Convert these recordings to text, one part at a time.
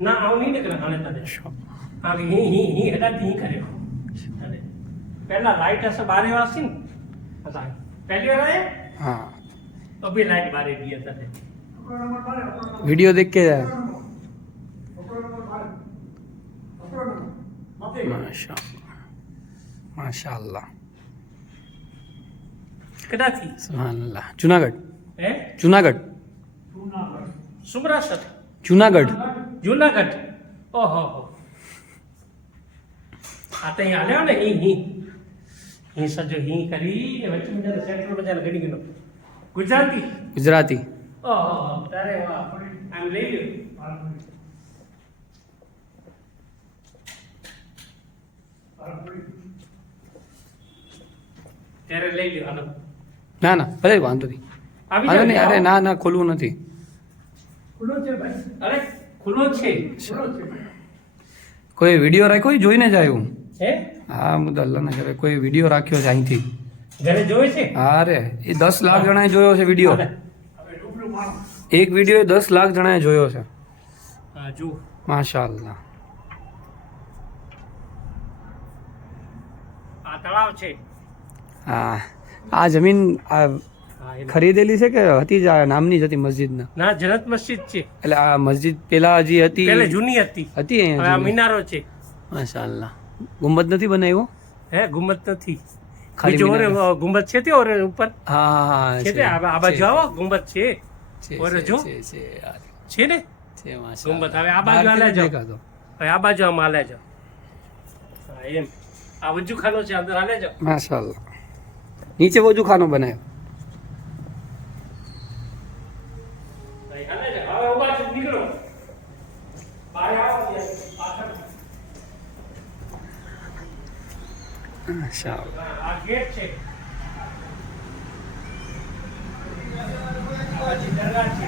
ના આવું નહીં નીકળે હાલે તને આગે હી હેડાથી હી કરે पहला लाइट ऐसा बारे वासी न पता है पहली बार आए हाँ तो भी लाइट बारे दिया था वीडियो देख के जाए माशाअल्लाह कदा थी सुभानअल्लाह जूनागढ़ है जूनागढ़ सुमरासर जूनागढ़ जूनागढ़ ओहो हो आते ही आले ने ही सजो ही करी ने वच्चे में सेंट्रल बजार गणी गनो गुजराती गुजराती ओहो तारे वाह आम ले लो तेरे ले लो आनो ना ना भले वांधो नहीं આવી વાંધો જાવ નહીં અરે ના ના ખોલવું નથી ખુલ્લો છે ભાઈ અરે ખુલ્લો છે કોઈ વિડીયો રાખ્યો હોય જોઈને જાય હું હે હા હું તો અલ્લાહના ઘરે કોઈ વિડીયો રાખ્યો છે અહીંથી ઘરે જોવે છે અરે એ 10 લાખ જણાએ જોયો છે વિડીયો એક વિડીયો 10 લાખ જણાએ જોયો છે હા જો માશાઅલ્લાહ આ તળાવ છે હા આ જમીન આ હા એ ખરીદેલી છે કે હતી જ આ નામની જ હતી મસ્જિદના ના જનત મસ્જિદ છે એટલે આ મસ્જિદ પેલા હજી હતી પહેલે જૂની હતી હતી હવે આ અહીંયા મિનારો છે માશાઅલ્લાહ ગુંબદ નથી બનાવ્યો હે ગુંબદ નથી ખાલી બીજો ઓરે મિનારો. ગુંબદ છે તે ઓરે ઉપર હા છે તે આ બાજુ આવો ગુંબદ છે ઓરે જો યાર છે ને છે માશાઅલ્લાહ ગુંબદ હવે આ બાજુ હાલે જાઓ દેખાતો હવે આ બાજુ આમ હાલે જાઓ હા એમ આ વજુ ખાનો છે અંદર હાલે જાઓ માશાઅલ્લાહ નીચે વજુ ખાનો બનાવ્યો ભાઈ હાલે જાઓ હવે ઉભા છો નીકળો બહાર આવો ત્યાં પાછળ માશાઅલ્લાહ આ ગેટ છે આ પછી દરગાહ છે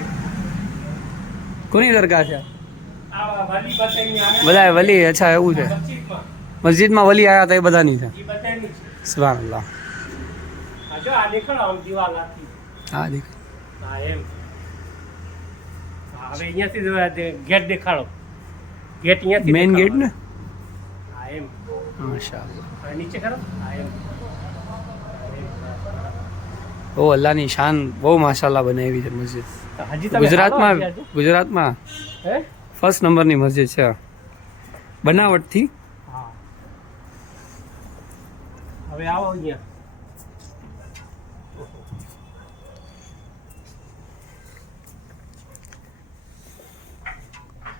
કોની દરગાહ છે આ વાલી બતાવીને આવે બધા વલી અચ્છા એવું છે મસ્જિદમાં મસ્જિદમાં વલી આયા હતા એ બધાની છે એ બતાવી છે સુભાનઅલ્લાહ આ જો આ નીકળો આમ દિવાલ આખી હા દેખ હા એમ હા, હવે અહીંયાથી ગેટ દેખાડો ગેટ અહીંયાથી મેઇન ગેટ ને હા એમ માશાઅલ્લાહ હવે નીચે કરો હા એમ બહુ અલ્લાહની શાન બહુ માશાઅલ્લાહ બનાવી છે મસ્જિદ તો હજી તમે ગુજરાતમાં હાલો હજી. ગુજરાતમાં હે ફર્સ્ટ નંબરની મસ્જિદ છે બનાવટથી હા હવે આવો અહીંયા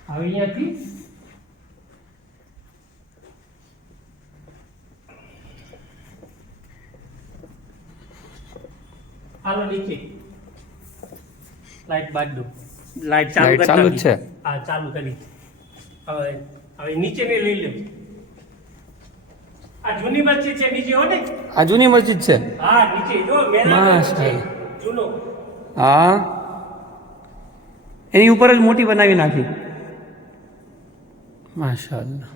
હવે અહીંયાથી હાલો નીચે લાઈટ બાદ દો લાઈટ ચાલુ લાઈટ કરતા ચાલુ જ નહીં. છે. હા ચાલુ કરી હવે હવે નીચે ને લઈ લો આ જૂની મસ્જિદ છે નીચે હો ને આ જૂની મસ્જિદ છે હા નીચે જો મેદાન છે માશાઅલ્લાહ. જૂનો હા એની ઉપર જ મોટી બનાવી નાખી માશાઅલ્લાહ